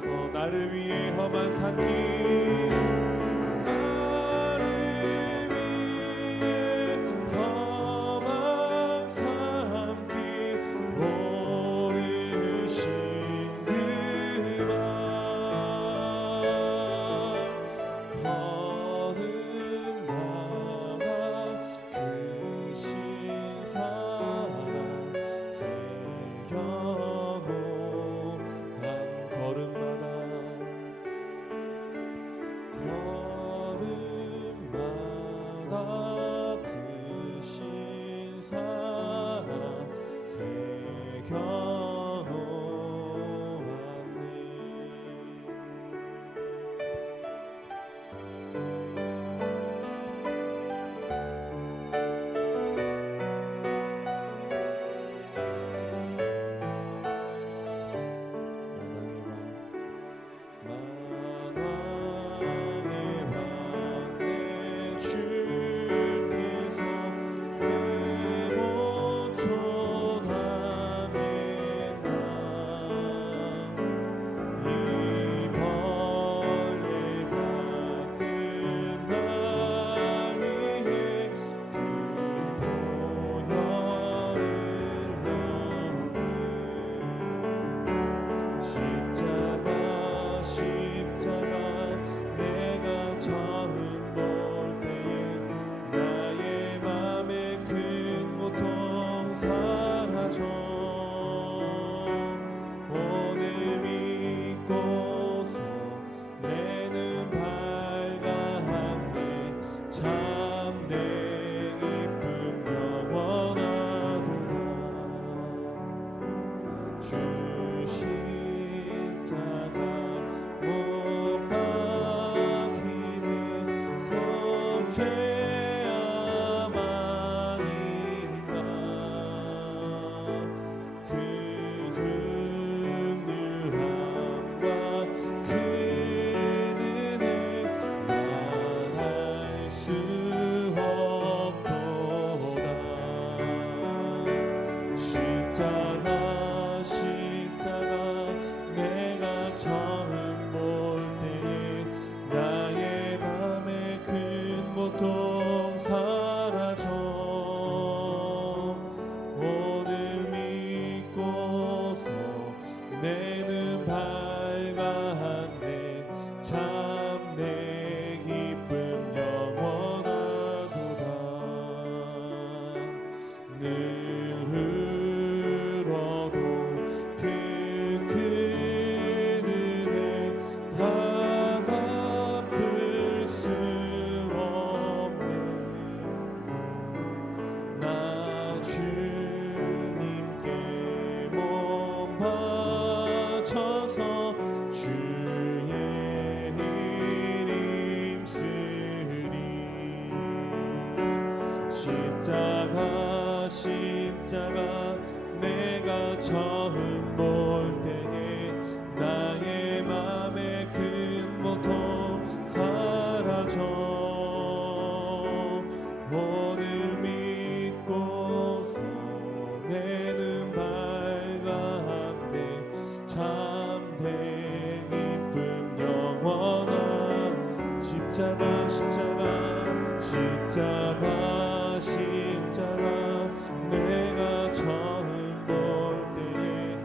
주옵소서. 나를 위해 험한 산길 나를 위해 험한 산길 오르신 그만 걸음마다 그 신사랑 새겨놓은 걸음마다 그 신사랑 십자가 내가 처음 볼 때에 나의 맘의 큰 고통 사라져 오늘 믿고서 내 눈 밝았네 참된 기쁨 영원한 십자가 내가 처음 볼 때에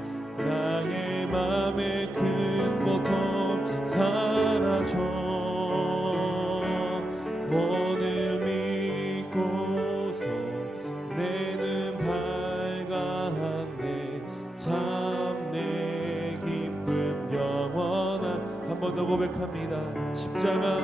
나의 맘의 큰 고통 사라져 오늘 믿고서 내 눈 밝았네 참내 기쁨 영원한 한 번 더 고백합니다. 십자가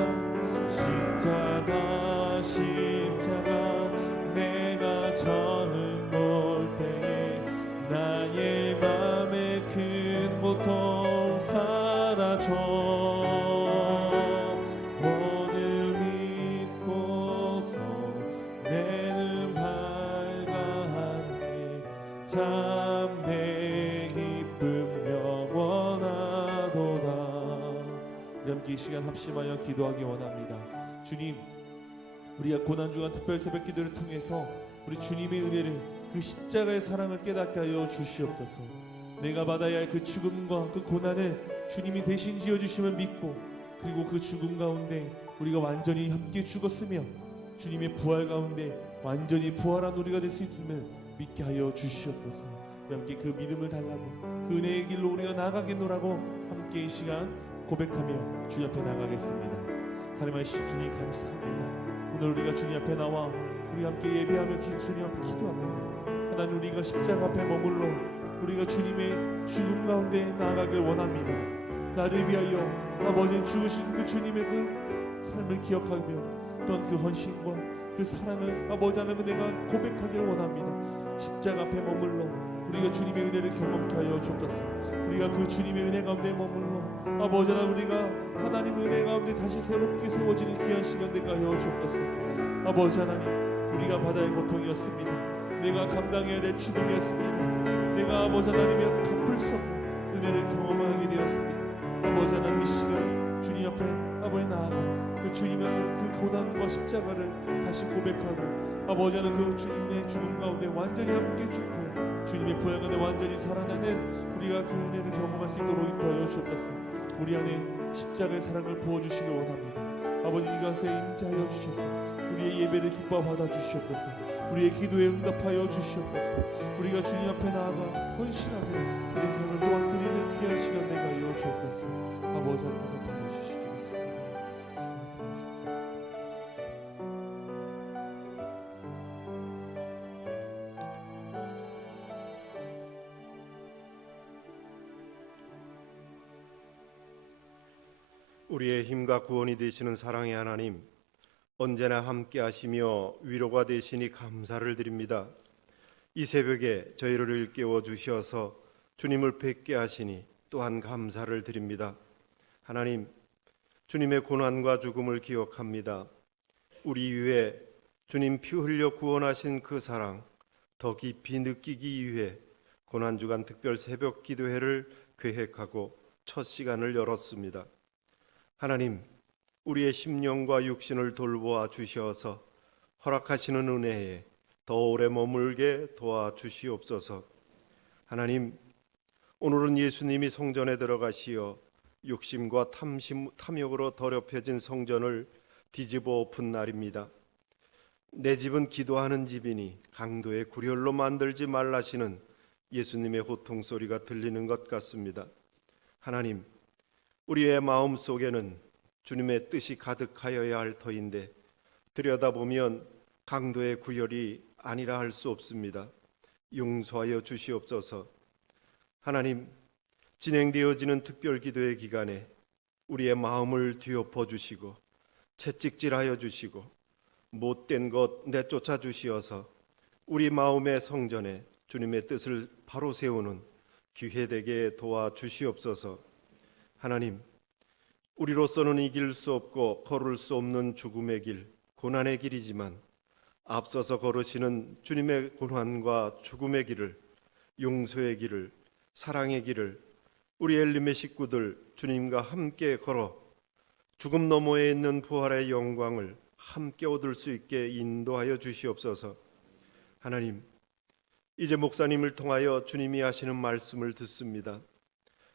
내가 처음 볼 때에 나의 맘의 큰 고통 사라져 오늘 믿고서 내 눈 밝았네 참내 기쁨 영원하도다. 함께 이 시간 합심하여 기도하기 원합니다. 주님, 우리가 고난주간 특별 새벽 기도를 통해서 우리 주님의 은혜를 그 십자가의 사랑을 깨닫게 하여 주시옵소서. 내가 받아야 할 그 죽음과 그 고난을 주님이 대신 지어주심을 믿고, 그리고 그 죽음 가운데 우리가 완전히 함께 죽었으며 주님의 부활 가운데 완전히 부활한 우리가 될 수 있음을 믿게 하여 주시옵소서. 우리 함께 그 믿음을 달라고, 그 은혜의 길로 우리가 나아가겠노라고 함께 이 시간 고백하며 주님 앞에 나가겠습니다. 사랑하신 주님 감사합니다. 오늘 우리가 주님 앞에 나와 우리 함께 예배하며 주님 앞에 기도합니다. 하나님, 우리가 십자가 앞에 머물러 우리가 주님의 죽음 가운데 나아가길 원합니다. 나를 위하여 아버지 죽으신 그 주님의 그 삶을 기억하며 또한 그 헌신과 그 사랑을 아버지 하나님 내가 고백하길 원합니다. 십자가 앞에 머물러 우리가 주님의 은혜를 경험케 하여 주옵소서. 우리가 그 주님의 은혜 가운데 머물러 아버지 하나님 우리가 하나님의 은혜 가운데 다시 새롭게 세워지는 귀한 시간 되게 하여 주옵소서. 아버지 하나님, 우리가 받아야 할 고통이었습니다. 내가 감당해야 될 죽음이었습니다. 내가 아버지 하나님의 갚을 수 없는 은혜를 경험하게 되었습니다. 아버지 하나님, 이 시간 주님 앞에 아버지 나아가 그 주님의 그 고난과 십자가를 다시 고백하고 아버지 하나님 그 주님의 죽음 가운데 완전히 함께 죽고 주님의 부활 가운데 완전히 살아나는 우리가 그 은혜를 경험할 수 있도록 인도하여 주옵소서. 우리 안에 십자가의 사랑을 부어주시길 원합니다. 아버지, 이것에 임재하여 주셔서 우리의 예배를 기뻐 받아주시옵소서. 우리의 기도에 응답하여 주시옵소서. 우리가 주님 앞에 나아가 헌신하며 우리 삶을 또한 드리는 귀한 시간 되게 하여 주옵소서. 아버지 하나님께서 받아주시겠습니다. 우리의 힘과 구원이 되시는 사랑의 하나님, 언제나 함께 하시며 위로가 되시니 감사를 드립니다. 이 새벽에 저희를 일깨워 주셔서 주님을 뵙게 하시니 또한 감사를 드립니다. 하나님, 주님의 고난과 죽음을 기억합니다. 우리 위해 주님 피 흘려 구원하신 그 사랑 더 깊이 느끼기 위해 고난주간 특별 새벽 기도회를 계획하고 첫 시간을 열었습니다. 하나님, 우리의 심령과 육신을 돌보아 주셔서 허락하시는 은혜에 더 오래 머물게 도와주시옵소서. 하나님, 오늘은 예수님이 성전에 들어가시어 욕심과 탐욕으로 더럽혀진 성전을 뒤집어 엎은 날입니다. 내 집은 기도하는 집이니 강도의 구렬로 만들지 말라시는 예수님의 호통 소리가 들리는 것 같습니다. 하나님, 우리의 마음 속에는 주님의 뜻이 가득하여야 할 터인데 들여다보면 강도의 구열이 아니라 할 수 없습니다. 용서하여 주시옵소서. 하나님, 진행되어지는 특별기도의 기간에 우리의 마음을 뒤엎어 주시고 채찍질하여 주시고 못된 것 내쫓아 주시어서 우리 마음의 성전에 주님의 뜻을 바로 세우는 기회되게 도와주시옵소서. 하나님, 우리로서는 이길 수 없고 걸을 수 없는 죽음의 길, 고난의 길이지만 앞서서 걸으시는 주님의 고난과 죽음의 길을, 용서의 길을, 사랑의 길을 우리 엘림의 식구들 주님과 함께 걸어 죽음 너머에 있는 부활의 영광을 함께 얻을 수 있게 인도하여 주시옵소서. 하나님, 이제 목사님을 통하여 주님이 하시는 말씀을 듣습니다.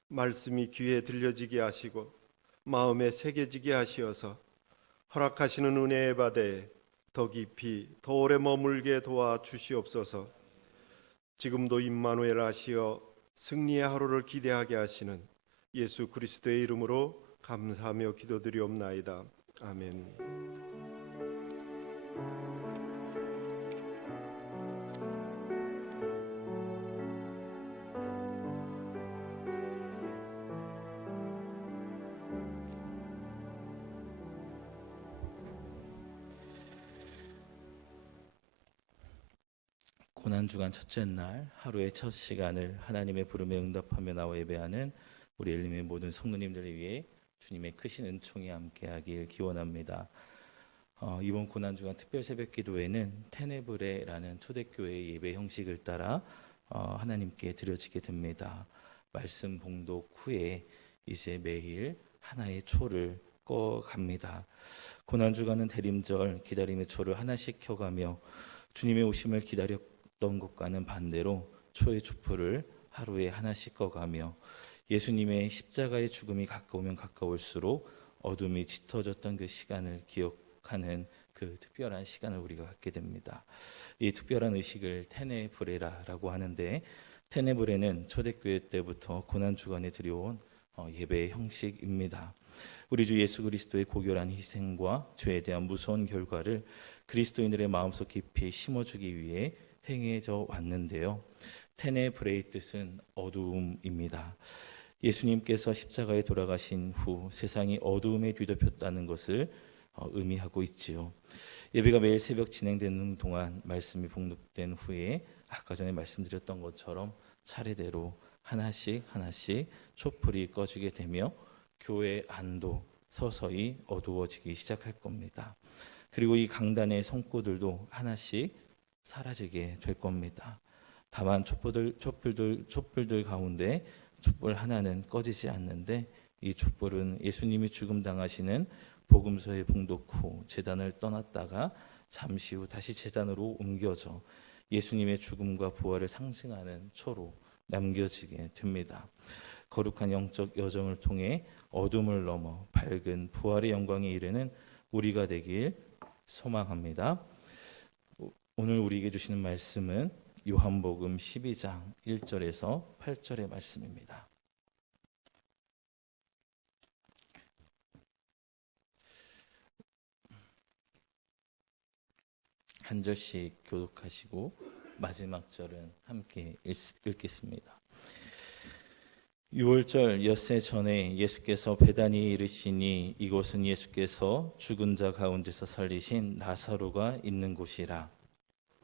말씀이 귀에 들려지게 하시고 마음에 새겨지게 하시어서 허락하시는 은혜의 바다에 더 깊이 더 오래 머물게 도와주시옵소서. 지금도 임마누엘 하시어 승리의 하루를 기대하게 하시는 예수 그리스도의 이름으로 감사하며 기도드리옵나이다. 아멘. 고난주간 첫째 날 하루의 첫 시간을 하나님의 부름에 응답하며 나와 예배하는 우리 엘림의 모든 성도님들을 위해 주님의 크신 은총이 함께하길 기원합니다. 이번 고난주간 특별 새벽 기도회는 테네브레라는 초대교회의 예배 형식을 따라 하나님께 드려지게 됩니다. 말씀 봉독 후에 이제 매일 하나의 초를 꺼갑니다. 고난주간은 대림절 기다림의 초를 하나씩 켜가며 주님의 오심을 기다렸던 것과는 반대로 초의 촛불을 하루에 하나씩 꺼가며 예수님의 십자가의 죽음이 가까우면 가까울수록 어둠이 짙어졌던 그 시간을 기억하는 그 특별한 시간을 우리가 갖게 됩니다. 이 특별한 의식을 테네브레라라고 하는데, 테네브레는 초대교회 때부터 고난주간에 드려온 예배의 형식입니다. 우리 주 예수 그리스도의 고결한 희생과 죄에 대한 무서운 결과를 그리스도인들의 마음속 깊이 심어주기 위해 행해져 왔는데요. 테네브레의 뜻은 어두움입니다. 예수님께서 십자가에 돌아가신 후 세상이 어두움에 뒤덮였다는 것을 의미하고 있지요. 예배가 매일 새벽 진행되는 동안 말씀이 봉독된 후에 아까 전에 말씀드렸던 것처럼 차례대로 하나씩 촛불이 꺼지게 되며 교회 안도 서서히 어두워지기 시작할 겁니다. 그리고 이 강단의 성구들도 하나씩 사라지게 될 겁니다. 다만 촛불들 가운데 촛불 하나는 꺼지지 않는데, 이 촛불은 예수님이 죽음 당하시는 복음서의 봉독 후 제단을 떠났다가 잠시 후 다시 제단으로 옮겨져 예수님의 죽음과 부활을 상징하는 초로 남겨지게 됩니다. 거룩한 영적 여정을 통해 어둠을 넘어 밝은 부활의 영광에 이르는 우리가 되길 소망합니다. 오늘 우리에게 주시는 말씀은 요한복음 12장 1절에서 8절의 말씀입니다. 한 절씩 교독하시고 마지막 절은 함께 읽겠습니다. 6월절 엿새 전에 예수께서 베다니에 이르시니 이곳은 예수께서 죽은 자 가운데서 살리신 나사로가 있는 곳이라.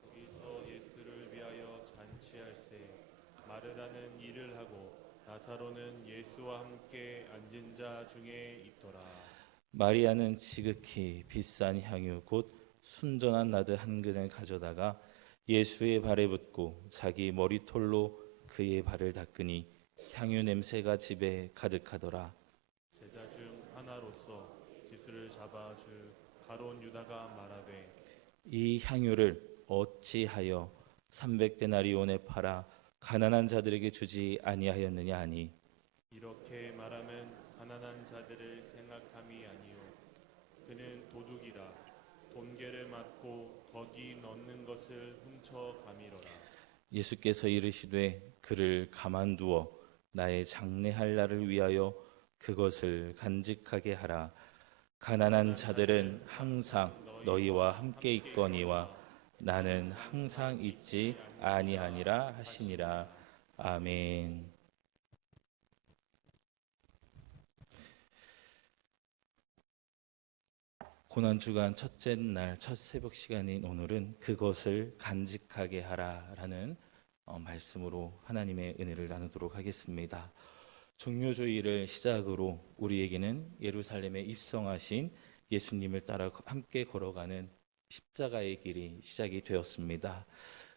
거기서 예수를 위하여 잔치할세 마르다는 일을 하고 나사로는 예수와 함께 앉은 자 중에 있더라. 마리아는 지극히 비싼 향유 곧 순전한 나드 한 근을 가져다가 예수의 발에 붓고 자기 머리털로 그의 발을 닦으니 향유 냄새가 집에 가득하더라. 제자 중 하나로서 기술을 잡아줄 가론 유다가 말하되 이 향유를 어찌하여 300데나리온에 팔아 가난한 자들에게 주지 아니하였느냐 하니, 이렇게 말하면 가난한 자들을 생각함이 아니요 그는 도둑이라 돈계를 맞고 거기 넣는 것을 훔쳐 가미러라. 예수께서 이르시되 그를 가만두어 나의 장례할 날을 위하여 그것을 간직하게 하라. 가난한 자들은 항상 너희와 함께 있거니와 나는 항상 있지 아니하니라 하시니라. 아멘. 고난주간 첫째 날 첫 새벽 시간인 오늘은 그것을 간직하게 하라라는 말씀으로 하나님의 은혜를 나누도록 하겠습니다. 종료주일을 시작으로 우리에게는 예루살렘에 입성하신 예수님을 따라 함께 걸어가는 십자가의 길이 시작이 되었습니다.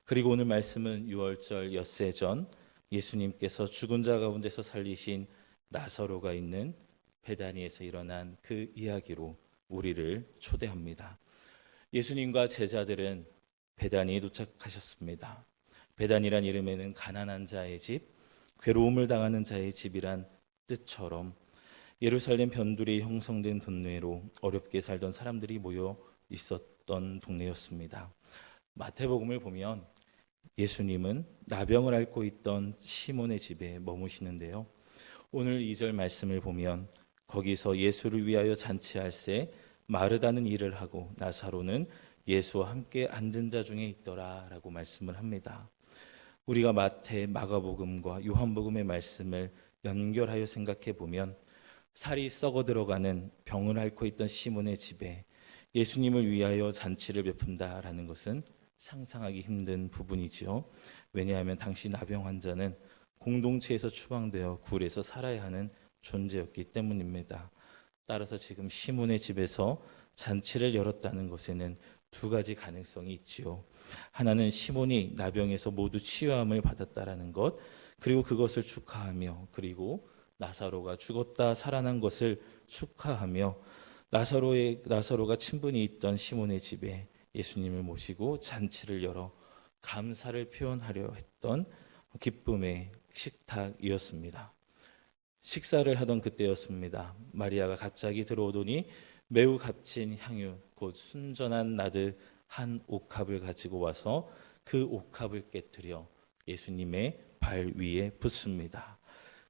그리고 오늘 말씀은 6월절 엿새 전 예수님께서 죽은 자 가운데서 살리신 나사로가 있는 베다니에서 일어난 그 이야기로 우리를 초대합니다. 예수님과 제자들은 베다니에 도착하셨습니다. 베다니란 이름에는 가난한 자의 집, 괴로움을 당하는 자의 집이란 뜻처럼 예루살렘 변두리에 형성된 동네로 어렵게 살던 사람들이 모여 있었던 동네였습니다. 마태복음을 보면 예수님은 나병을 앓고 있던 시몬의 집에 머무시는데요. 오늘 2절 말씀을 보면 거기서 예수를 위하여 잔치할새 마르다는 일을 하고 나사로는 예수와 함께 앉은 자 중에 있더라라고 말씀을 합니다. 우리가 마태, 마가복음과 요한복음의 말씀을 연결하여 생각해 보면 살이 썩어 들어가는 병을 앓고 있던 시몬의 집에 예수님을 위하여 잔치를 베푼다라는 것은 상상하기 힘든 부분이죠. 왜냐하면 당시 나병 환자는 공동체에서 추방되어 굴에서 살아야 하는 존재였기 때문입니다. 따라서 지금 시몬의 집에서 잔치를 열었다는 것에는 두 가지 가능성이 있지요. 하나는 시몬이 나병에서 모두 치유함을 받았다라는 것, 그리고 그것을 축하하며, 그리고 나사로가 죽었다 살아난 것을 축하하며 나사로가 친분이 있던 시몬의 집에 예수님을 모시고 잔치를 열어 감사를 표현하려 했던 기쁨의 식탁이었습니다. 식사를 하던 그때였습니다. 마리아가 갑자기 들어오더니 매우 값진 향유 곧 순전한 나드 한 옥합을 가지고 와서 그 옥합을 깨뜨려 예수님의 발 위에 붓습니다.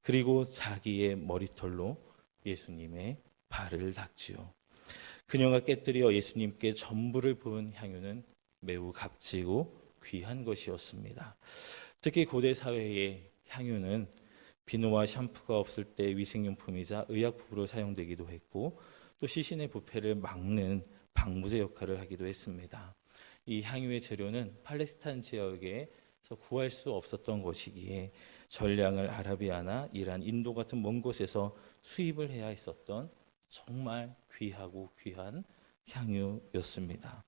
그리고 자기의 머리털로 예수님의 발을 닦지요. 그녀가 깨뜨려 예수님께 전부를 부은 향유는 매우 값지고 귀한 것이었습니다. 특히 고대 사회의 향유는 비누와 샴푸가 없을 때 위생용품이자 의약품으로 사용되기도 했고 또 시신의 부패를 막는 방부제 역할을 하기도 했습니다. 이 향유의 재료는 팔레스타인 지역에서 구할 수 없었던 것이기에 전량을 아라비아나 이란, 인도 같은 먼 곳에서 수입을 해야 했었던 정말 귀하고 귀한 향유였습니다.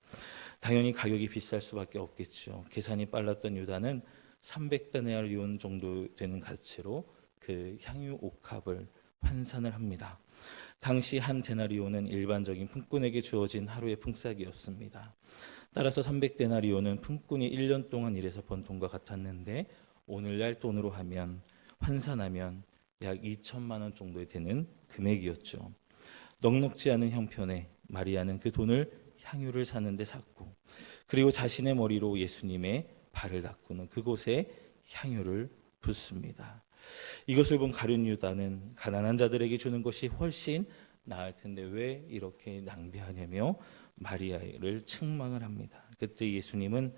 당연히 가격이 비쌀 수밖에 없겠죠. 계산이 빨랐던 유다는 300데나리온 정도 되는 가치로 그 향유 옥합을 환산을 합니다. 당시 한 데나리온은 일반적인 품꾼에게 주어진 하루의 품삯이었습니다. 따라서 300데나리온은 품꾼이 1년 동안 일해서 번 돈과 같았는데 오늘날 돈으로 하면 환산하면 약 2천만 원 정도 되는 금액이었죠. 넉넉지 않은 형편에 마리아는 그 돈을 향유를 사는데 샀고 그리고 자신의 머리로 예수님의 발을 닦고는 그곳에 향유를 붓습니다. 이것을 본 가룟 유다는 가난한 자들에게 주는 것이 훨씬 나을 텐데 왜 이렇게 낭비하냐며 마리아를 책망을 합니다. 그때 예수님은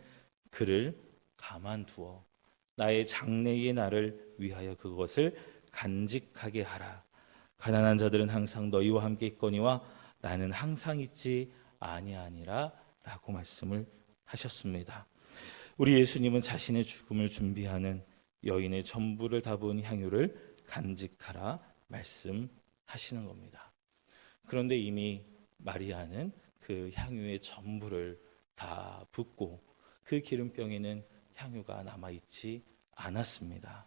그를 가만두어 나의 장래의 날을 위하여 그것을 간직하게 하라. 가난한 자들은 항상 너희와 함께 있거니와 나는 항상 있지 아니하니라 라고 말씀을 하셨습니다. 우리 예수님은 자신의 죽음을 준비하는 여인의 전부를 다 부은 향유를 간직하라 말씀하시는 겁니다. 그런데 이미 마리아는 그 향유의 전부를 다 붓고 그 기름병에는 향유가 남아있지 않았습니다.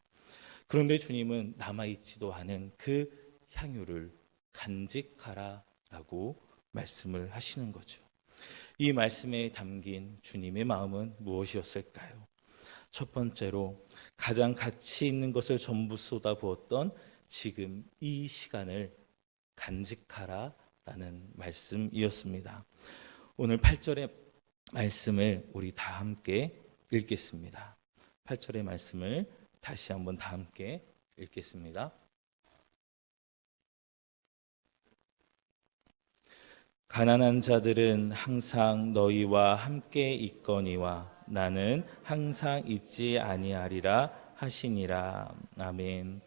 그런데 주님은 남아있지도 않은 그 향유를 간직하라라고 말씀을 하시는 거죠. 이 말씀에 담긴 주님의 마음은 무엇이었을까요? 첫 번째로 가장 가치 있는 것을 전부 쏟아부었던 지금 이 시간을 간직하라라는 말씀이었습니다. 오늘 8절의 말씀을 우리 다 함께 읽겠습니다. 8절의 말씀을 다시 한번 다 함께 읽겠습니다. 가난한 자들은 항상 너희와 함께 있거니와 나는 항상 있지 아니하리라 하시니라. 아멘.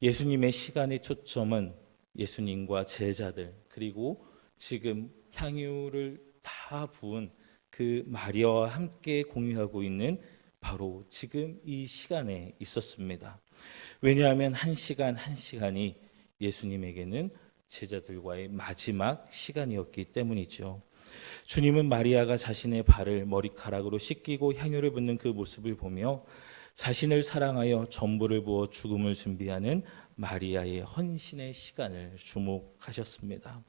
예수님의 시간의 초점은 예수님과 제자들 그리고 지금 향유를 다 부은 그 마리아와 함께 공유하고 있는 바로 지금 이 시간에 있었습니다. 왜냐하면 한 시간 한 시간이 예수님에게는 제자들과의 마지막 시간이었기 때문이죠. 주님은 마리아가 자신의 발을 머리카락으로 씻기고 향유를 붓는 그 모습을 보며 자신을 사랑하여 전부를 부어 죽음을 준비하는 마리아의 헌신의 시간을 주목하셨습니다.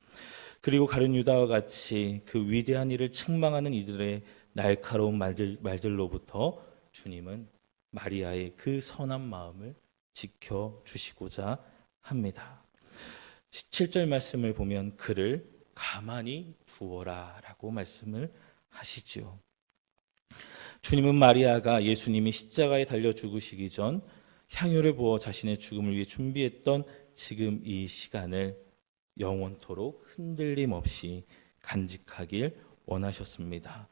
그리고 가룟 유다와 같이 그 위대한 일을 책망하는 이들의 날카로운 말들로부터 주님은 마리아의 그 선한 마음을 지켜주시고자 합니다. 17절 말씀을 보면 그를 가만히 두어라 라고 말씀을 하시죠. 주님은 마리아가 예수님이 십자가에 달려 죽으시기 전 향유를 부어 자신의 죽음을 위해 준비했던 지금 이 시간을 영원토록 흔들림 없이 간직하길 원하셨습니다.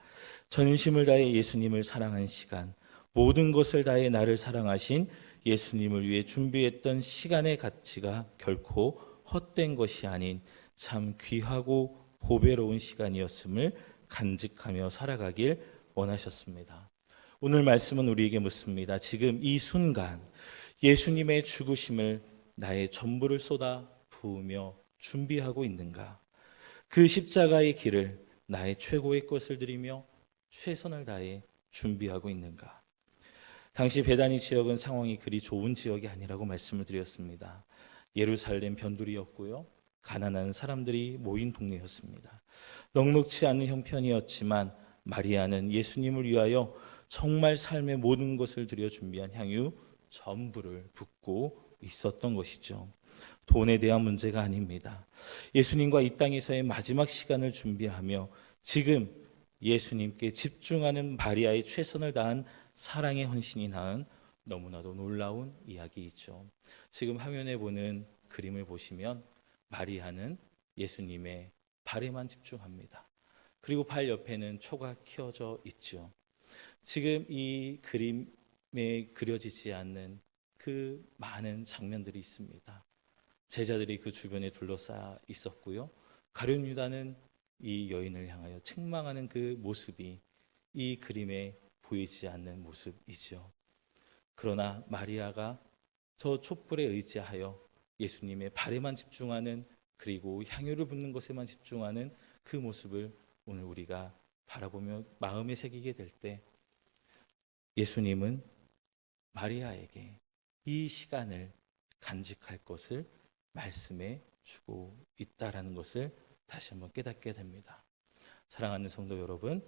전심을 다해 예수님을 사랑한 시간, 모든 것을 다해 나를 사랑하신 예수님을 위해 준비했던 시간의 가치가 결코 헛된 것이 아닌 참 귀하고 보배로운 시간이었음을 간직하며 살아가길 원하셨습니다. 오늘 말씀은 우리에게 묻습니다. 지금 이 순간 예수님의 죽으심을 나의 전부를 쏟아 부으며 준비하고 있는가? 그 십자가의 길을 나의 최고의 것을 드리며 최선을 다해 준비하고 있는가? 당시 베다니 지역은 상황이 그리 좋은 지역이 아니라고 말씀을 드렸습니다. 예루살렘 변두리였고요. 가난한 사람들이 모인 동네였습니다. 넉넉지 않은 형편이었지만 마리아는 예수님을 위하여 정말 삶의 모든 것을 들여 준비한 향유 전부를 붓고 있었던 것이죠. 돈에 대한 문제가 아닙니다. 예수님과 이 땅에서의 마지막 시간을 준비하며 지금 예수님께 집중하는 마리아의 최선을 다한 사랑의 헌신이 낳은 너무나도 놀라운 이야기이죠. 지금 화면에 보는 그림을 보시면 마리아는 예수님의 발에만 집중합니다. 그리고 발 옆에는 초가 켜져 있죠. 지금 이 그림에 그려지지 않는 그 많은 장면들이 있습니다. 제자들이 그 주변에 둘러싸여 있었고요. 가룟 유다는 이 여인을 향하여 책망하는 그 모습이 이 그림에 보이지 않는 모습이죠. 그러나 마리아가 저 촛불에 의지하여 예수님의 발에만 집중하는, 그리고 향유를 붓는 것에만 집중하는 그 모습을 오늘 우리가 바라보며 마음에 새기게 될 때 예수님은 마리아에게 이 시간을 간직할 것을 말씀해 주고 있다라는 것을 다시 한번 깨닫게 됩니다. 사랑하는 성도 여러분,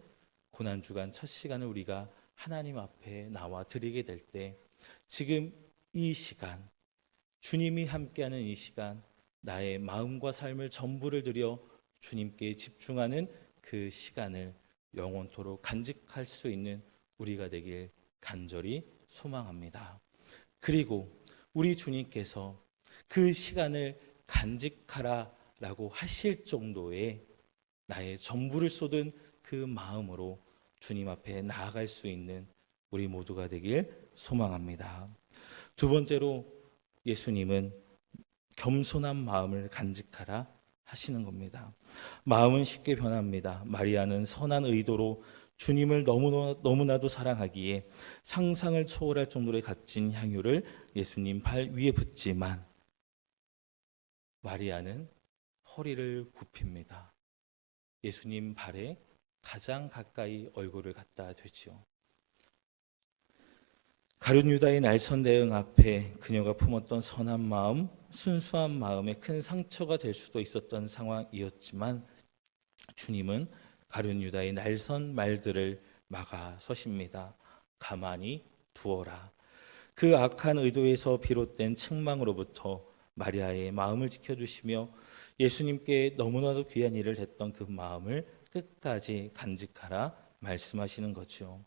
고난주간 첫 시간을 우리가 하나님 앞에 나와 드리게 될 때 지금 이 시간, 주님이 함께하는 이 시간, 나의 마음과 삶을 전부를 들여 주님께 집중하는 그 시간을 영원토록 간직할 수 있는 우리가 되길 간절히 소망합니다. 그리고 우리 주님께서 그 시간을 간직하라라고 하실 정도의 나의 전부를 쏟은 그 마음으로 주님 앞에 나아갈 수 있는 우리 모두가 되길 소망합니다. 두 번째로 예수님은 겸손한 마음을 간직하라 하시는 겁니다. 마음은 쉽게 변합니다. 마리아는 선한 의도로 주님을 너무나도 사랑하기에 상상을 초월할 정도로 값진 향유를 예수님 발 위에 붓지만 마리아는 허리를 굽힙니다. 예수님 발에 가장 가까이 얼굴을 갖다 대죠. 가룟 유다의 날선 대응 앞에 그녀가 품었던 선한 마음, 순수한 마음에 큰 상처가 될 수도 있었던 상황이었지만 주님은 가룟 유다의 날선 말들을 막아서십니다. 가만히 두어라. 그 악한 의도에서 비롯된 책망으로부터 마리아의 마음을 지켜주시며 예수님께 너무나도 귀한 일을 했던 그 마음을 끝까지 간직하라 말씀하시는 거죠.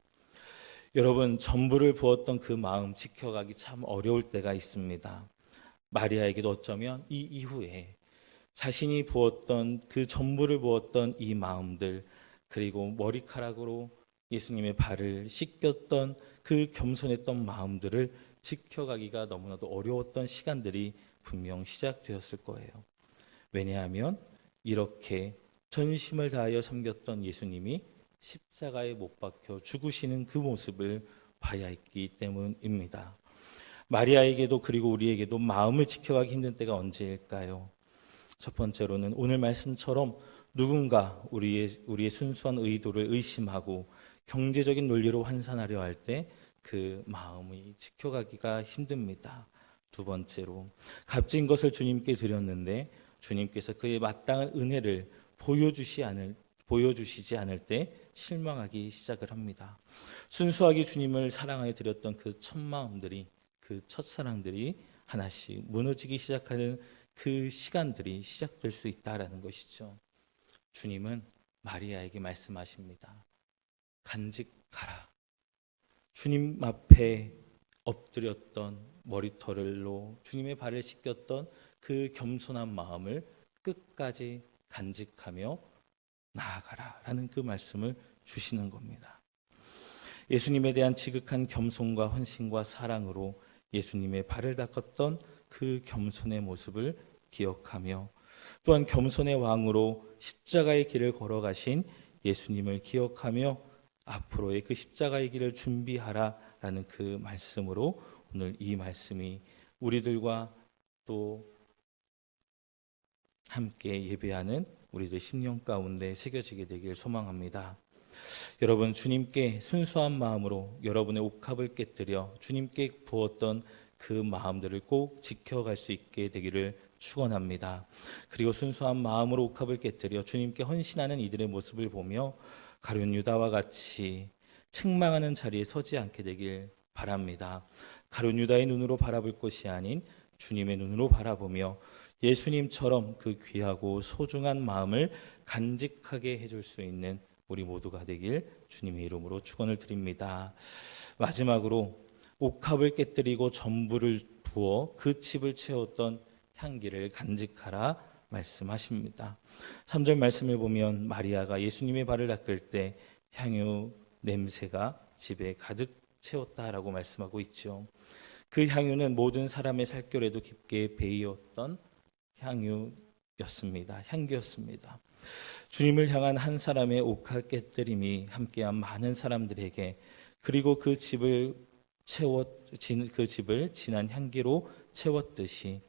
여러분, 전부를 부었던 그 마음 지켜가기 참 어려울 때가 있습니다. 마리아에게도 어쩌면 이 이후에 자신이 부었던 그 전부를 부었던 이 마음들, 그리고 머리카락으로 예수님의 발을 씻겼던 그 겸손했던 마음들을 지켜가기가 너무나도 어려웠던 시간들이 분명 시작되었을 거예요. 왜냐하면 이렇게 전심을 다하여 섬겼던 예수님이 십자가에 못 박혀 죽으시는 그 모습을 봐야 했기 때문입니다. 마리아에게도 그리고 우리에게도 마음을 지켜가기 힘든 때가 언제일까요? 첫 번째로는 오늘 말씀처럼 누군가 우리의 순수한 의도를 의심하고 경제적인 논리로 환산하려 할 때 그 마음이 지켜가기가 힘듭니다. 두 번째로 값진 것을 주님께 드렸는데 주님께서 그에 마땅한 은혜를 보여주시지 않을 때 실망하기 시작을 합니다. 순수하게 주님을 사랑하여 드렸던 그 첫 마음들이, 그 첫사랑들이 하나씩 무너지기 시작하는 그 시간들이 시작될 수 있다라는 것이죠. 주님은 마리아에게 말씀하십니다. 간직하라. 주님 앞에 엎드렸던 머리털로 주님의 발을 씻겼던 그 겸손한 마음을 끝까지 간직하며 나아가라라는 그 말씀을 주시는 겁니다. 예수님에 대한 지극한 겸손과 헌신과 사랑으로 예수님의 발을 닦았던 그 겸손의 모습을 기억하며 또한 겸손의 왕으로 십자가의 길을 걸어가신 예수님을 기억하며 앞으로의 그 십자가의 길을 준비하라라는 그 말씀으로 오늘 이 말씀이 우리들과 또 함께 예배하는 우리들 심령 가운데 새겨지게 되길 소망합니다. 여러분, 주님께 순수한 마음으로 여러분의 옥합을 깨뜨려 주님께 부었던 그 마음들을 꼭 지켜갈 수 있게 되기를 축원합니다. 그리고 순수한 마음으로 옥합을 깨뜨려 주님께 헌신하는 이들의 모습을 보며 가룟 유다와 같이 책망하는 자리에 서지 않게 되길 바랍니다. 가룟 유다의 눈으로 바라볼 것이 아닌 주님의 눈으로 바라보며 예수님처럼 그 귀하고 소중한 마음을 간직하게 해줄 수 있는 우리 모두가 되길 주님의 이름으로 축원을 드립니다. 마지막으로 옥합을 깨뜨리고 전부를 부어 그 집을 채웠던 향기를 간직하라 말씀하십니다. 3절 말씀을 보면 마리아가 예수님의 발을 닦을 때 향유 냄새가 집에 가득 채웠다라고 말씀하고 있죠. 그 향유는 모든 사람의 살결에도 깊게 배이었던 향유였습니다. 향기였습니다. 주님을 향한 한 사람의 옥합 깨뜨림이 함께한 많은 사람들에게 그리고 그 집을 진한 향기로 채웠듯이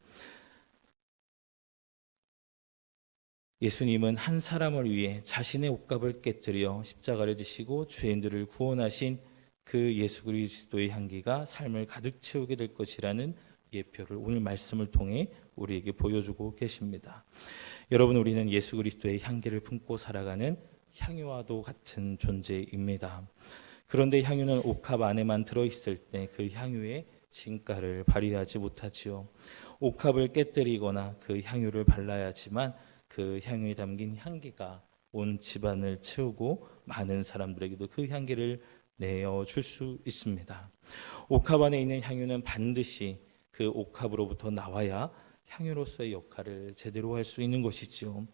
예수님은 한 사람을 위해 자신의 옥합을 깨뜨려 십자가를 지시고 죄인들을 구원하신 그 예수 그리스도의 향기가 삶을 가득 채우게 될 것이라는 예표를 오늘 말씀을 통해 우리에게 보여주고 계십니다. 여러분, 우리는 예수 그리스도의 향기를 품고 살아가는 향유와도 같은 존재입니다. 그런데 향유는 옥합 안에만 들어있을 때 그 향유의 진가를 발휘하지 못하지요. 옥합을 깨뜨리거나 그 향유를 발라야지만 그 향유에 담긴 향기가 온 집안을 채우고 많은 사람들에게도 그 향기를 내어줄 수 있습니다. 옥합 안에 있는 향유는 반드시 그 옥합으로부터 나와야 향유로서의 역할을 제대로 할 수 있는 것이죠.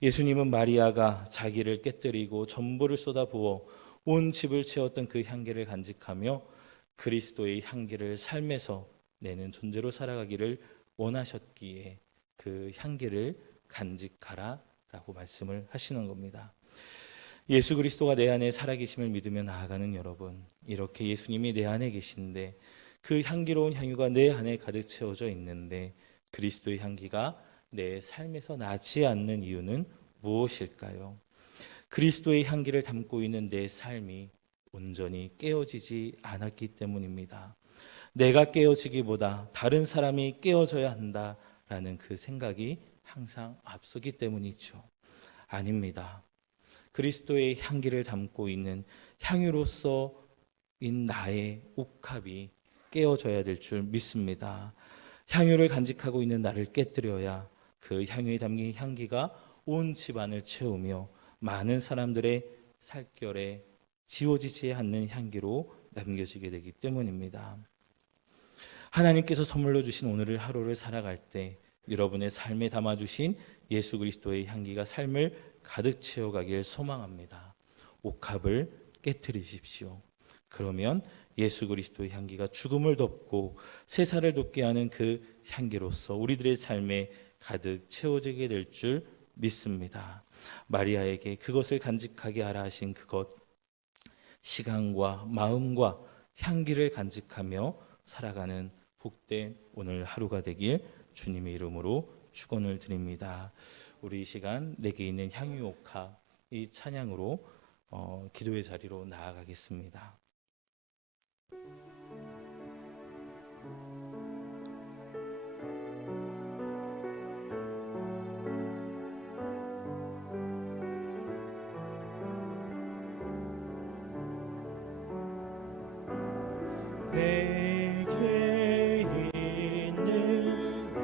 예수님은 마리아가 자기를 깨뜨리고 전부를 쏟아부어 온 집을 채웠던 그 향기를 간직하며 그리스도의 향기를 삶에서 내는 존재로 살아가기를 원하셨기에 그 향기를 간직하라라고 말씀을 하시는 겁니다. 예수 그리스도가 내 안에 살아계심을 믿으며 나아가는 여러분, 이렇게 예수님이 내 안에 계신데 그 향기로운 향유가 내 안에 가득 채워져 있는데 그리스도의 향기가 내 삶에서 나지 않는 이유는 무엇일까요? 그리스도의 향기를 담고 있는 내 삶이 온전히 깨어지지 않았기 때문입니다. 내가 깨어지기보다 다른 사람이 깨어져야 한다라는 그 생각이 항상 앞서기 때문이죠. 아닙니다. 그리스도의 향기를 담고 있는 향유로서인 나의 옥합이 깨어져야 될 줄 믿습니다. 향유를 간직하고 있는 나를 깨뜨려야 그 향유에 담긴 향기가 온 집안을 채우며 많은 사람들의 살결에 지워지지 않는 향기로 남겨지게 되기 때문입니다. 하나님께서 선물로 주신 오늘의 하루를 살아갈 때 여러분의 삶에 담아주신 예수 그리스도의 향기가 삶을 가득 채워가길 소망합니다. 옥합을 깨뜨리십시오. 그러면 예수 그리스도의 향기가 죽음을 덮고 세사를 돋게 하는 그 향기로서 우리들의 삶에 가득 채워지게 될 줄 믿습니다. 마리아에게 그것을 간직하게 하라 하신 그것, 시간과 마음과 향기를 간직하며 살아가는 복된 오늘 하루가 되길 주님의 이름으로 축원을 드립니다. 우리 이 시간 내게 있는 향유 옥합 이 찬양으로 기도의 자리로 나아가겠습니다. 내게 있는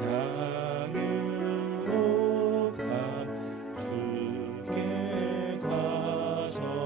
향유 옥합 주께 가져와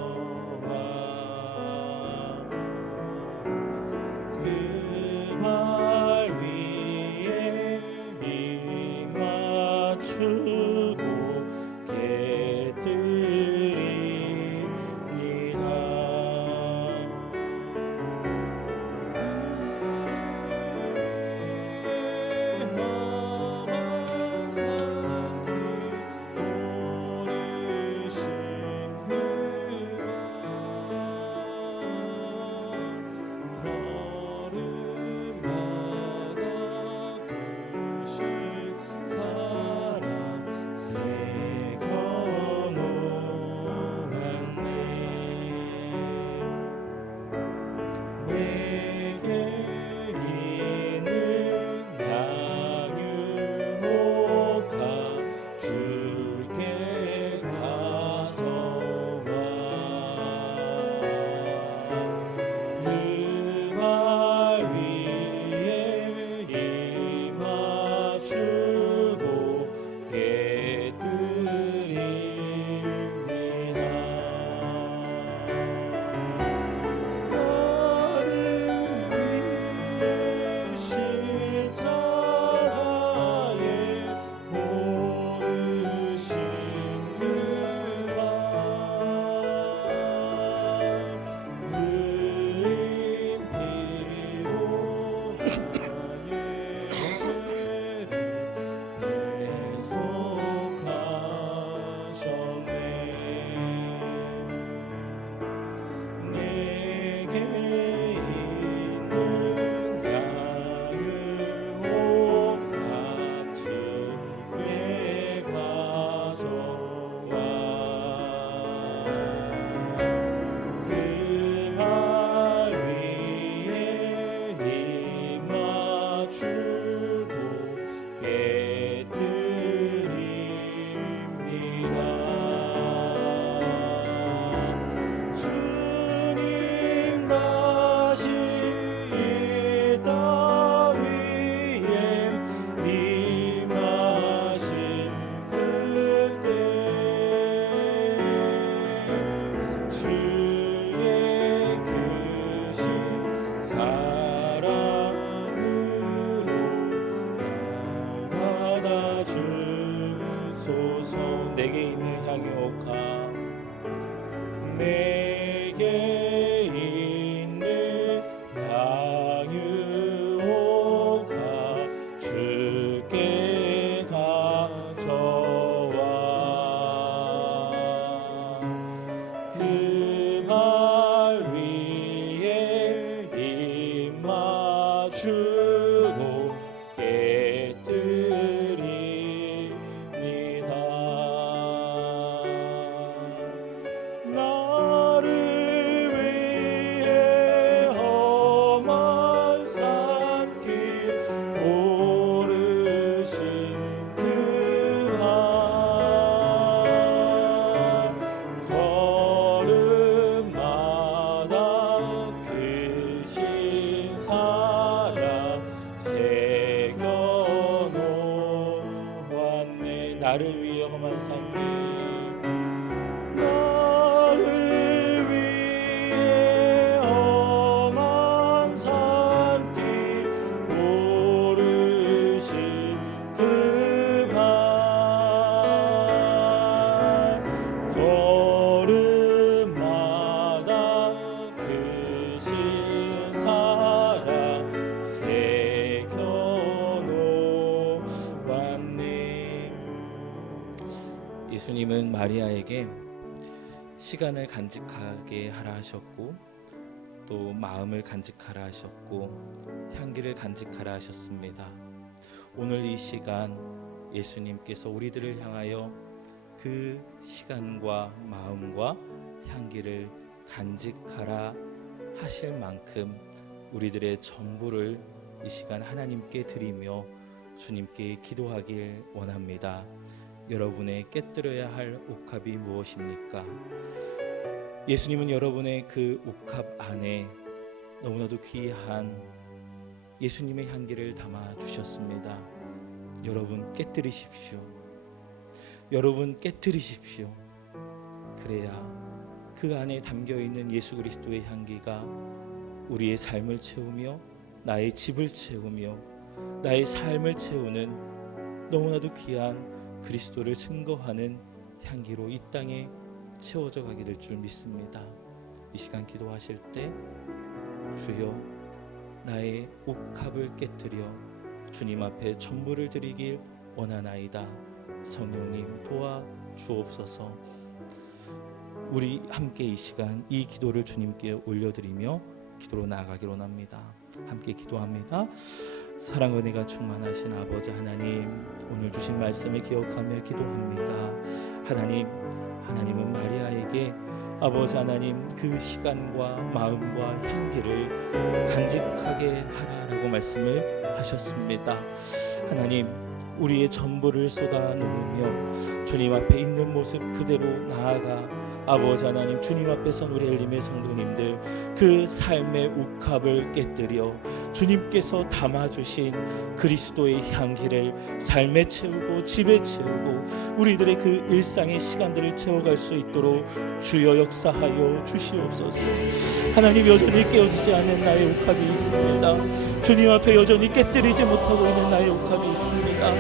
내게 있는 향유옥합 내게 있는 향유옥합 주께 가져와 그 발 위에 입 맞추고 깨뜨립니다. 나를 위해 험한 산길 오르신 그 발 걸음마다 크신 사랑 새겨놓았네. 나를 위해 험한 산길 나를 위해 험한 산길 오르신 그 발 걸음마다 크신 사랑 새겨놓았네. 예수님은 마리아에게 시간을 간직하게 하라 하셨고 또 마음을 간직하라 하셨고 향기를 간직하라 하셨습니다. 오늘 이 시간 예수님께서 우리들을 향하여 그 시간과 마음과 향기를 간직하라 하실 만큼 우리들의 전부를 이 시간 하나님께 드리며 주님께 기도하길 원합니다. 여러분의 깨뜨려야 할 옥합이 무엇입니까? 예수님은 여러분의 그 옥합 안에 너무나도 귀한 예수님의 향기를 담아 주셨습니다. 여러분 깨뜨리십시오. 여러분 깨뜨리십시오. 그래야 그 안에 담겨있는 예수 그리스도의 향기가 우리의 삶을 채우며 나의 집을 채우며 나의 삶을 채우는 너무나도 귀한 그리스도를 증거하는 향기로 이 땅에 채워져 가게 될 줄 믿습니다. 이 시간 기도하실 때 주여 나의 옥합을 깨뜨려 주님 앞에 전부를 드리길 원하나이다. 성령님 도와 주옵소서. 우리 함께 이 시간 이 기도를 주님께 올려드리며 기도로 나아가길 원합니다. 함께 기도합니다. 사랑 은혜가 충만하신 아버지 하나님, 오늘 주신 말씀을 기억하며 기도합니다. 하나님은 마리아에게 아버지 하나님 그 시간과 마음과 향기를 간직하게 하라라고 말씀을 하셨습니다. 하나님, 우리의 전부를 쏟아 놓으며 주님 앞에 있는 모습 그대로 나아가 아버지 하나님 주님 앞에 선 우리 엘림의 성도님들 그 삶의 옥합을 깨뜨려 주님께서 담아주신 그리스도의 향기를 삶에 채우고 집에 채우고 우리들의 그 일상의 시간들을 채워갈 수 있도록 주여 역사하여 주시옵소서. 하나님, 여전히 깨어지지 않은 나의 옥합이 있습니다. 주님 앞에 여전히 깨뜨리지 못하고 있는 나의 옥합이 있습니다.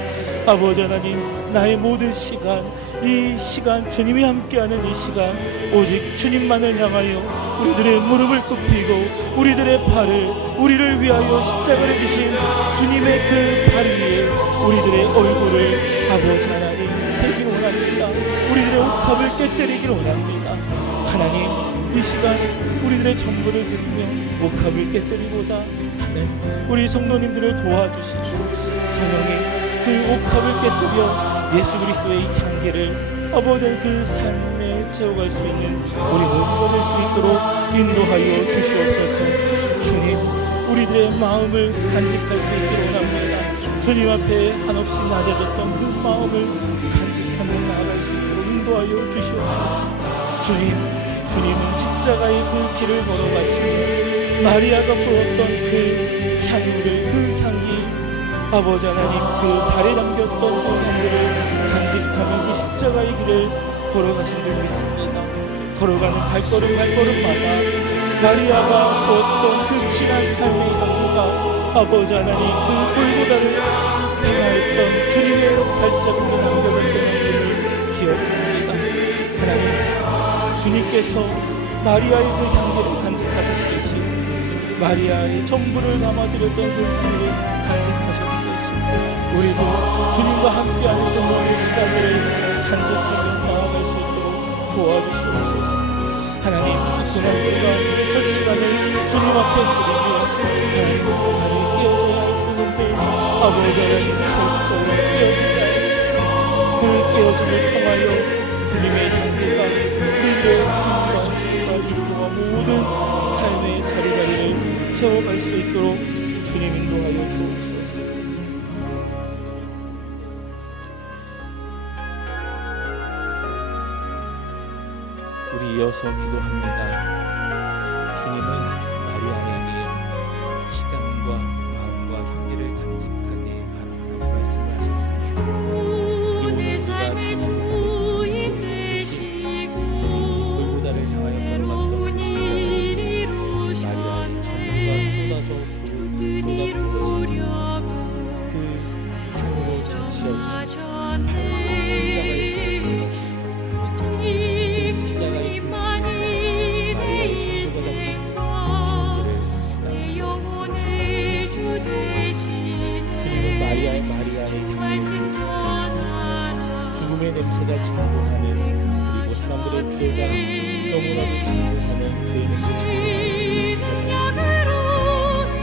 아버지 하나님, 나의 모든 시간, 이 시간 주님이 함께하는 이 시간 오직 주님만을 향하여 우리들의 무릎을 굽히고 우리들의 발을 우리를 위하여 십자가를 지신 주님의 그 발 위에 우리들의 얼굴을 아버지 하나님 대기를 원합니다. 우리들의 옥합을 깨뜨리기를 원합니다. 하나님, 이 시간 우리들의 전부를 드리며 옥합을 깨뜨리고자 하는 우리 성도님들을 도와주시고 성령님 그 옥합을 깨뜨려 예수 그리스도의 향기를 아버지 그 삶에 채워갈 수 있는 우리 모두가 될 수 있도록 인도하여 주시옵소서. 주님, 우리들의 마음을 간직할 수 있기를 원합니다. 주님 앞에 한없이 낮아졌던 그 마음을 간직하며 나아갈 수 있도록 인도하여 주시옵소서. 주님은 십자가의 그 길을 걸어가시며 마리아가 부었던 그 향유를 그 향기 아버지 하나님 그 발에 담겼던 그 향기를 간직하며 이 십자가의 길을 걸어가신 줄 믿습니다. 걸어가는 발걸음마다 마리아가 부었던 그 진한 삶의 향기가 아버지 하나님 그 골고다를 행하였던 주님의 발자국에 남겨졌던 향기를 기억합니다. 하나님, 주님께서 마리아의 그 향기를 간직하셨듯이 마리아의 전부를 담아드렸던 그 향기를 간직하셨듯이 우리도 주님과 함께하는 그 모든 시간을 간직하며 나아갈 수 있도록 도와주시옵소서. 하나님, 고난주가 우리의 첫 시간을 주님 앞에 드리며 하나님의 다리 끼어져야 할 부분들 아버지의 철저히 끼어지게 하시고 그 끼어짐을 통하여 주님의 향기가 우리의 삶과 삶과 기도와 모든 삶의 자리자리를 채워갈 수 있도록 주님 인도하여 주옵소서. 우리 이어서 기도합니다. 주님은 마리아에게 시간과 마음과 향기를 간직하게 하라고 말씀을 하셨습니다. 내 삶의 주인 되시고 골고다를 향하여 새로운 일 마리아의 전부가 이루셨네. 쏟아져 주 뜻 이루려고 그 향으로 적셔진 주님만이 내 일생과 내 영혼의 주 주님은 되시네. 마리아의 주 향기를 말씀 전하라. 죽음의 냄새가 진동하는 그리고 사람들의 죄가 너무나도 진동하는 죄의 냄새 능력으로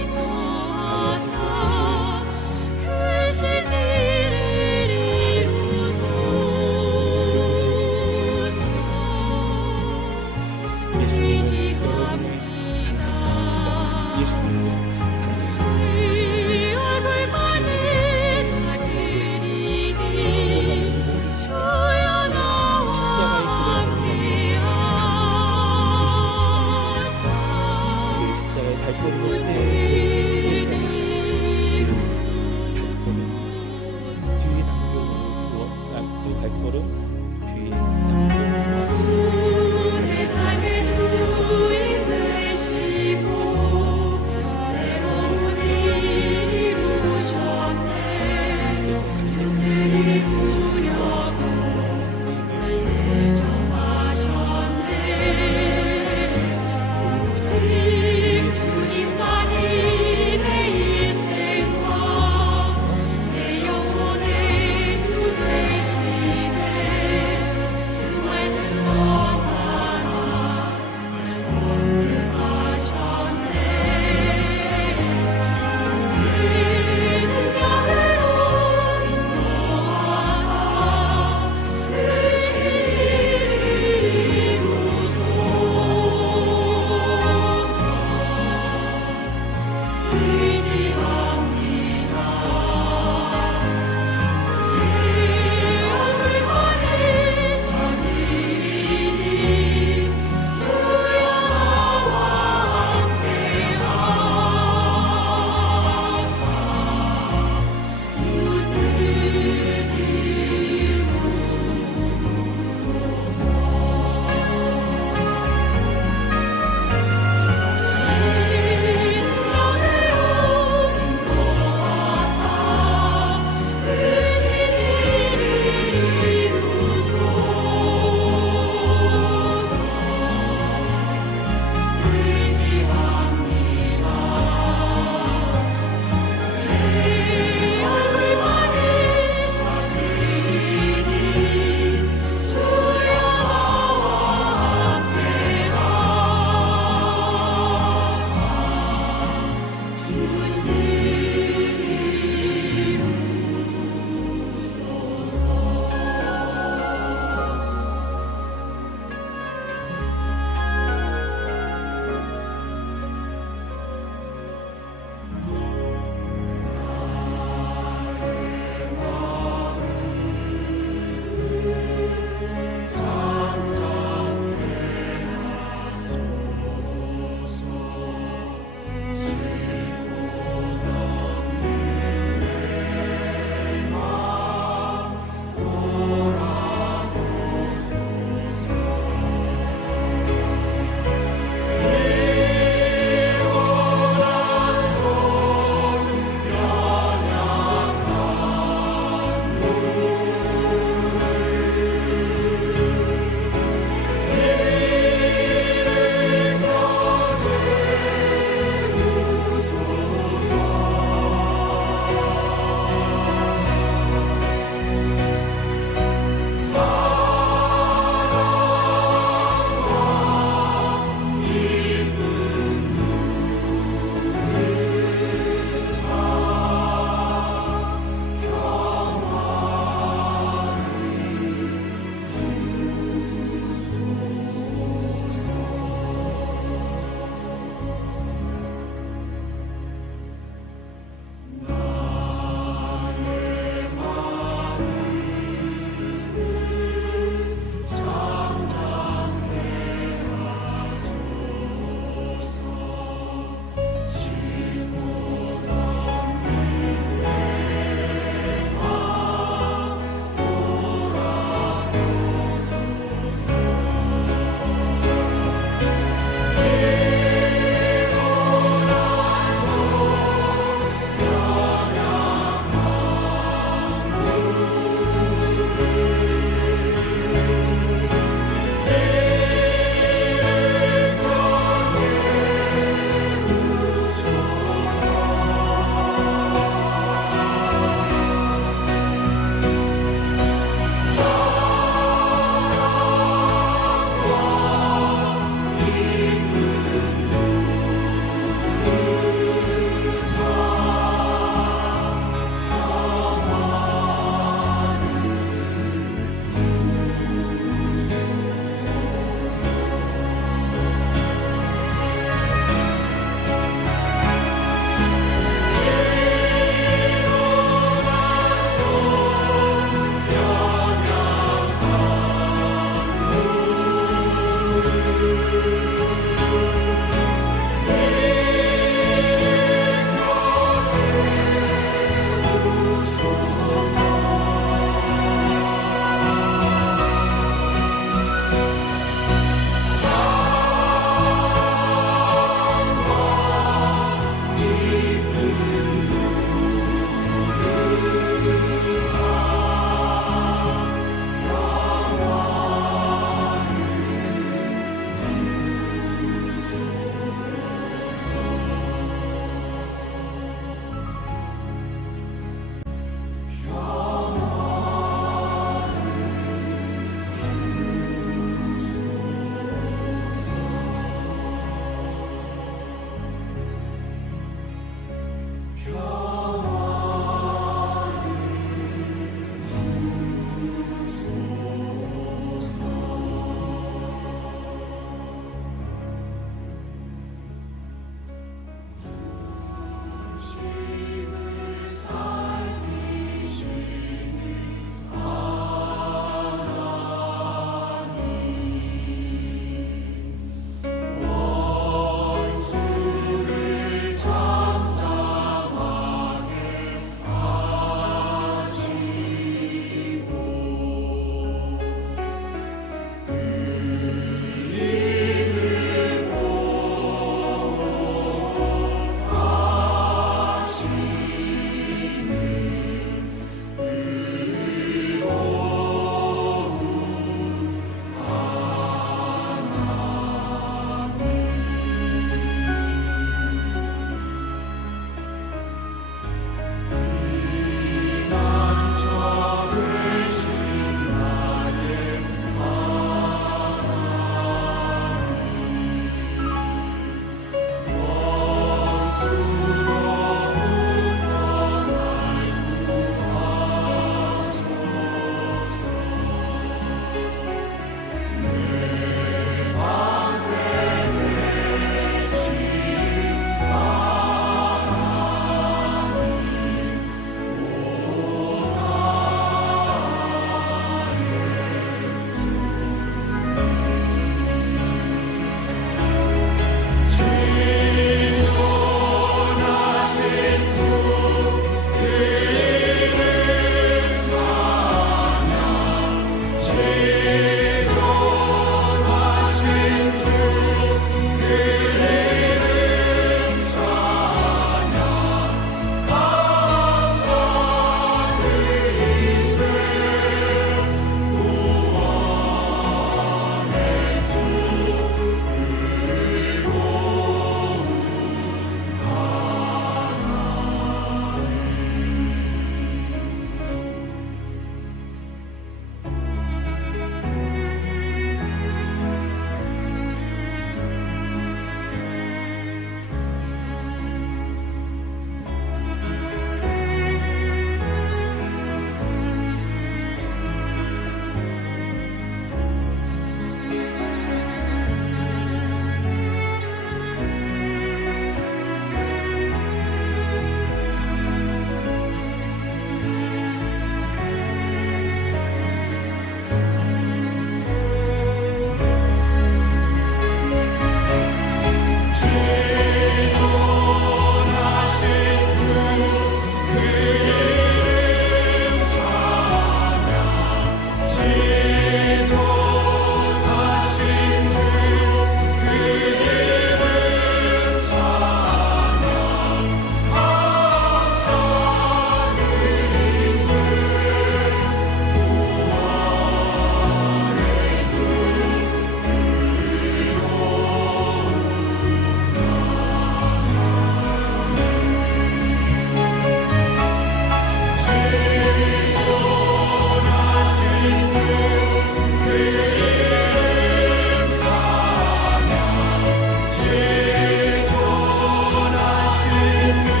인도하사 크신 일을 이루소서. 의지합니다. 예수님의 이 얼굴만을 찾으리니 주여 나와 함께하사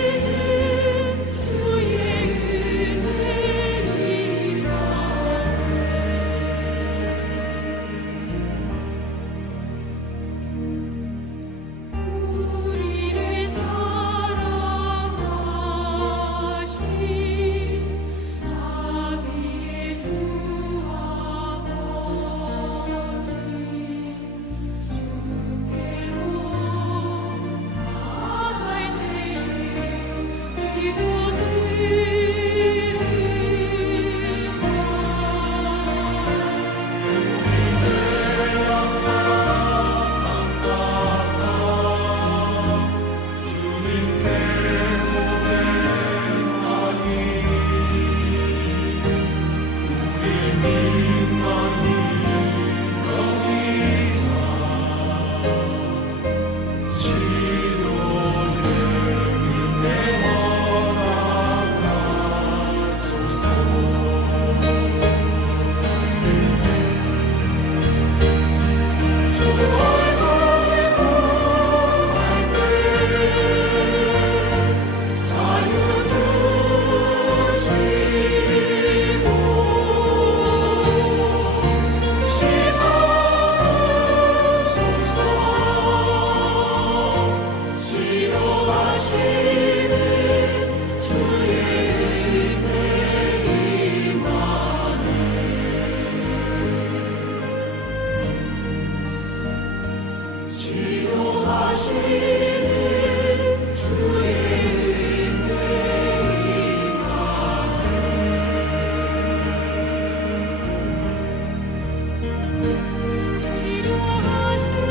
치료하시는 주의 은혜 임하네 우리를 사랑하신 자비의 주 아버지 주께로 나갈 때에 기도드리사 자유 주시고 씻어주소서 치료하시는 주의 은혜 임하네 치료하시는 주의 은혜 임하네 치료하시는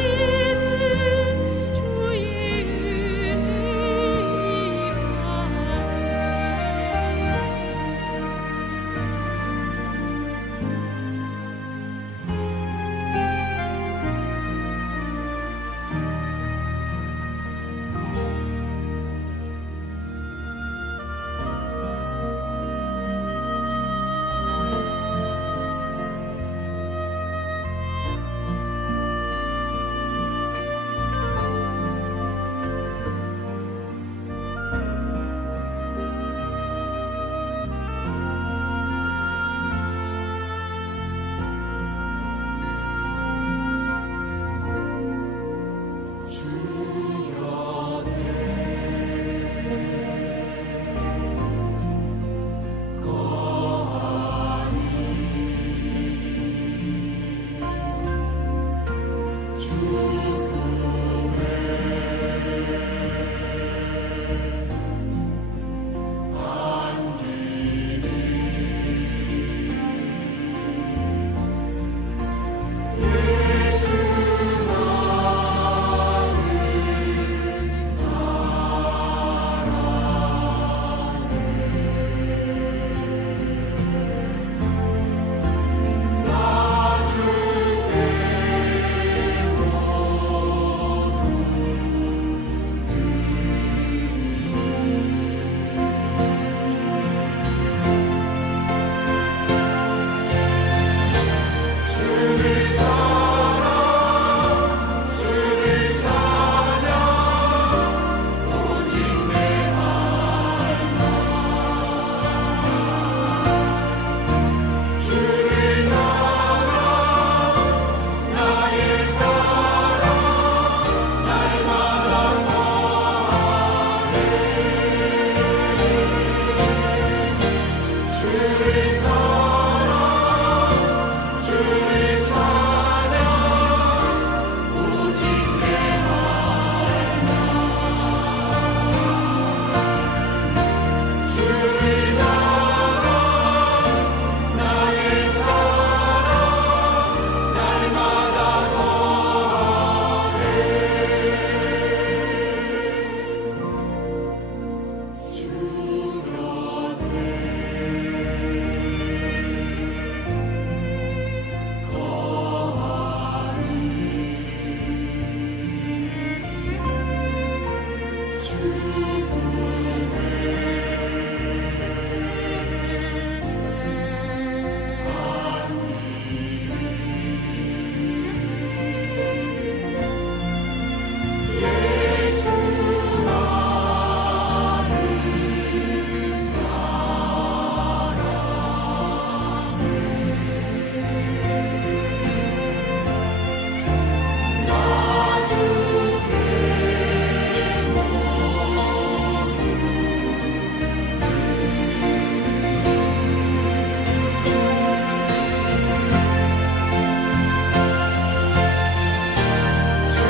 주의 은혜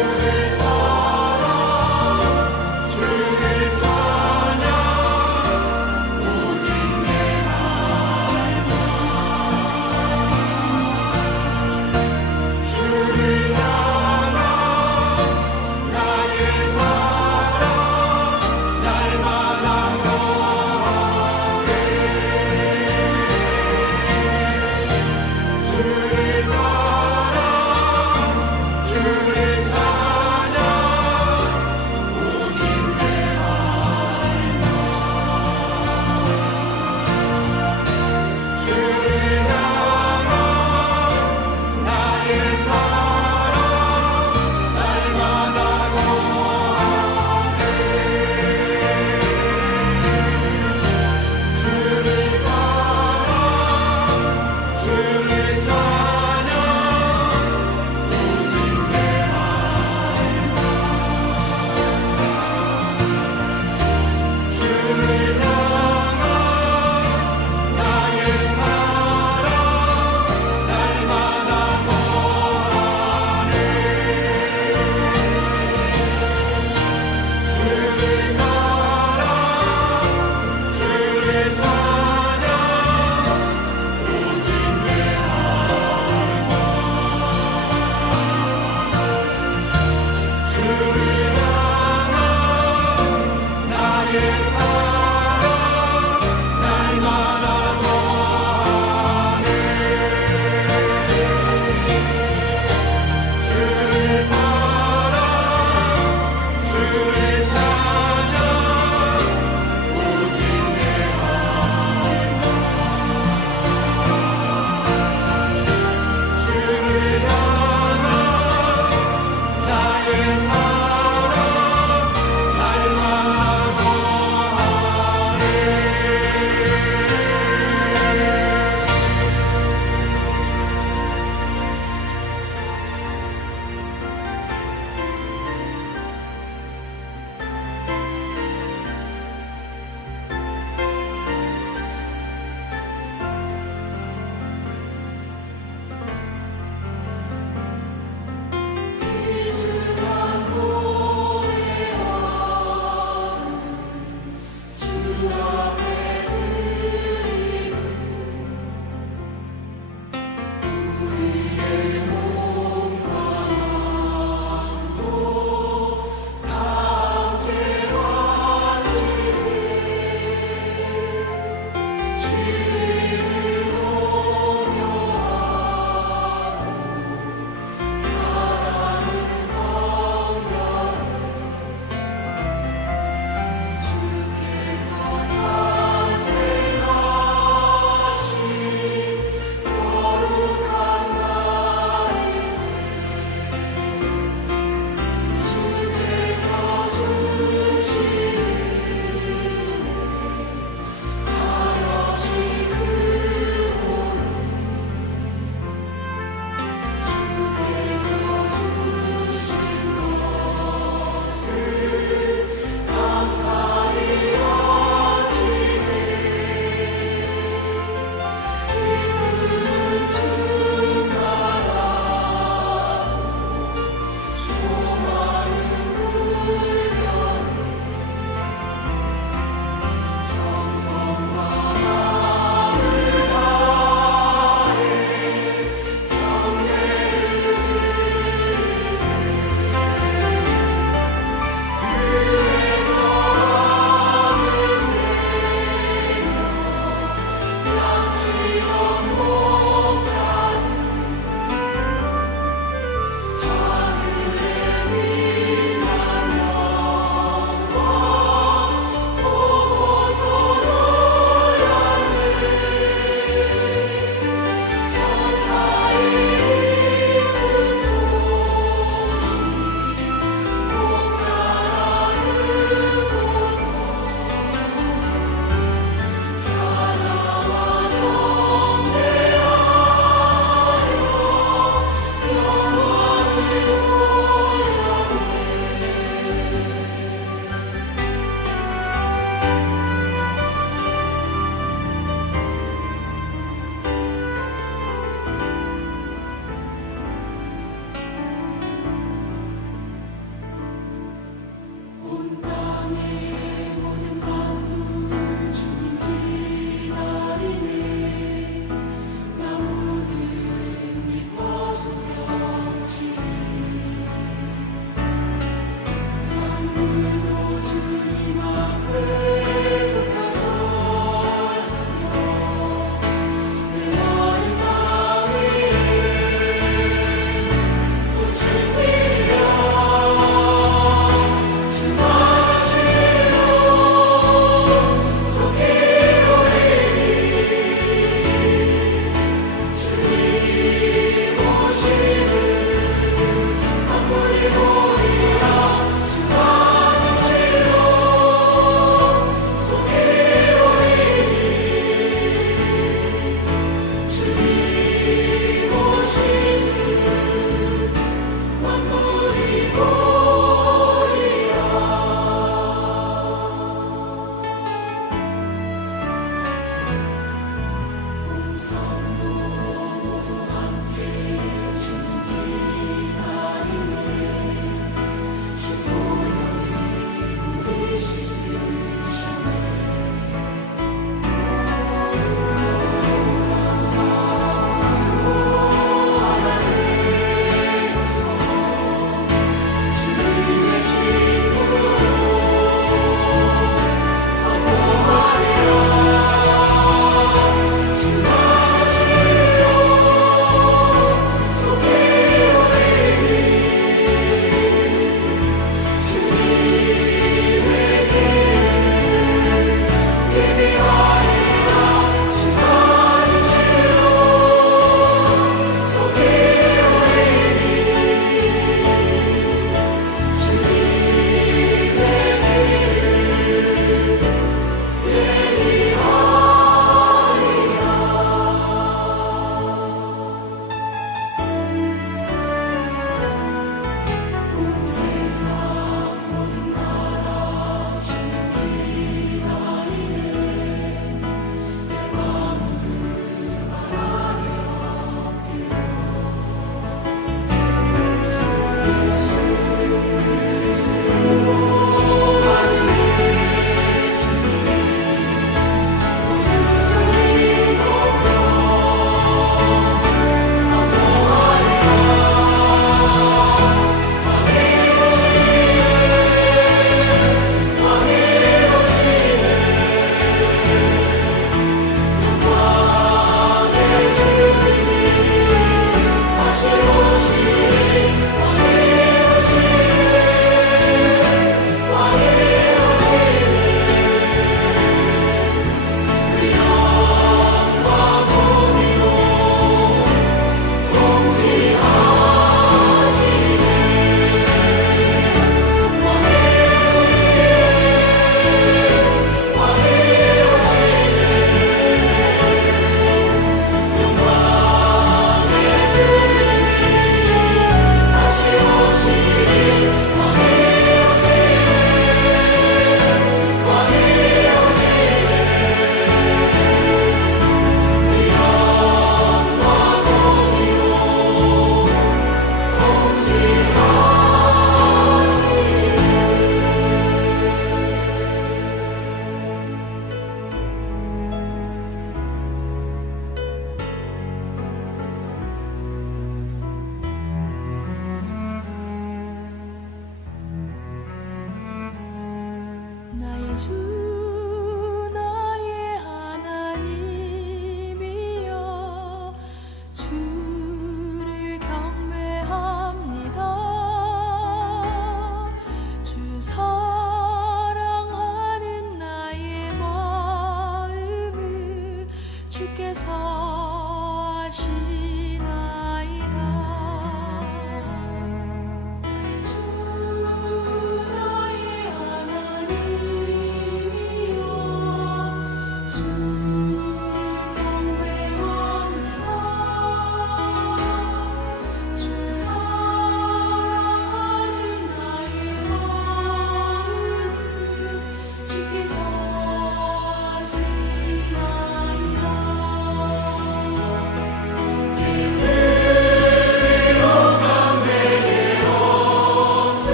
주를